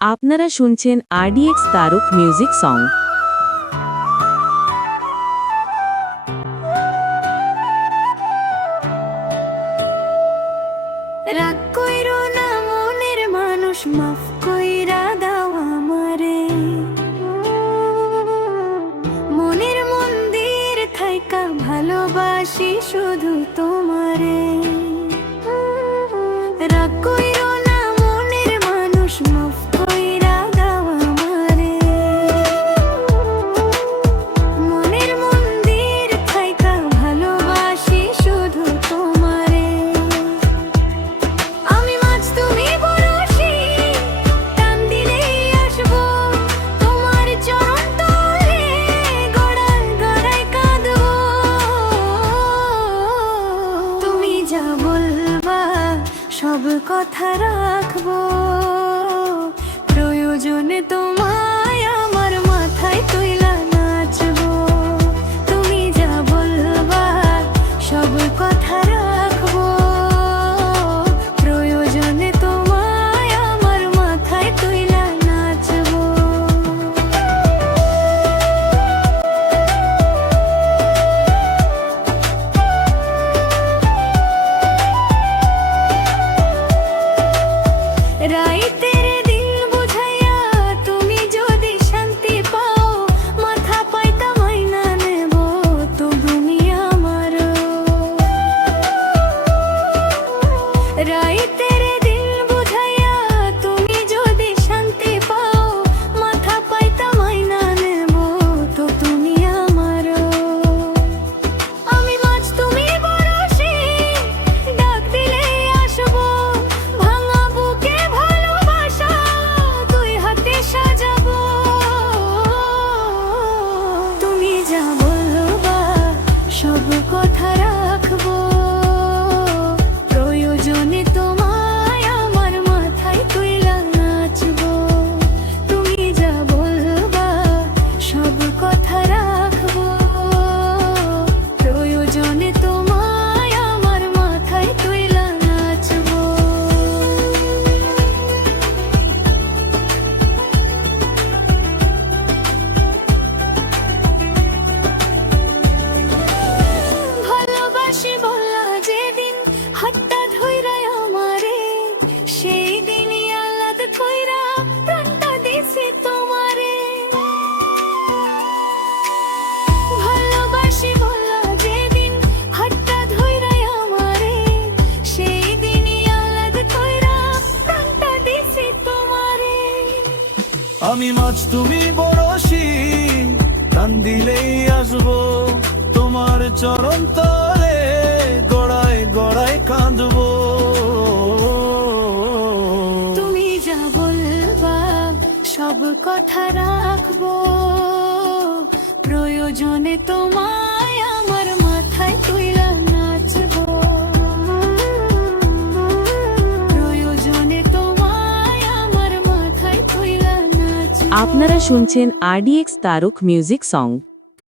আপনারা শুনছেন RDX Tarak music song. রাগ কইরো না মনের মানুষ, মাফ কইরা দাও আমারে। মনের মন্দির থাইকা ভালোবাসি শুধু তোমারে। রাগ কইরো না মনের মানুষ, মাফ কইরা দাও আমারে। মনের মন্দির থাইকা ভালোবাসি শুধু তোমারে। আমি মাছ তুমি বরশি, টান দিলেই আসবো তোমার চরণ তলে, গড়ায় গড়ায় কাঁদবো। তুমি যা বলবা সব কথা রাখবো, প্রয়োজনে তোমায় আমার মাথায় তুইলা নাচবো। তুমি যা বলবা সব কথা রাখবো, প্রয়োজনে তোমায় আমার মাথায় তুইলা নাচবো। রাইতের দিন বুঝাইয়া তুমি যদি শান্তি পাও, মাথা পাইতা মাইনা নেব তো তুমি আমার। রাইতের দিন বুঝাইয়া তুমি যদি শান্তি পাও, মাথা পাইতা মাইনা নেব তো তুমি আমার। আমি মাছ তুমি বরশি, ডাক দিলেই আসবো, ভাঙা বুকে ভালোবাসা দুই হাতে সাজাবো। তুমি যা বলবা সব কথা রাখবো, প্রয়োজনে তোমায় আমার মাথায় তুইলা নাচবো। তুমি যা বলবা সব কথা রাখবো, প্রয়োজনে তোমায় আমার মাথায় তুইলা নাচবো। ভালোবাসি বললা যেদিন হাতটা ধইরা আমারে, সেই দিনই আলাদা কইরা প্রাণটা দিছি তোমারে। ভালোবাসি বললা যেদিন হাতটা ধইরা আমারে, সেই দিনই আলাদা কইরা প্রাণটা দিছি তোমারে। আমি মাছ তুমি বরশি, টান দিলেই আসবো তোমার চরণ তলে, গড়ায় গড়ায় কাঁদবো। তুমি যা বলবা সব কথা রাখবো, প্রয়োজনে তোমায় আমার মাথায় তুইলা নাচবো। প্রয়োজনে তোমায় আমার মাথায় তুইলা নাচবো। আপনারা শুনছেন RDX তারক মিউজিক সং।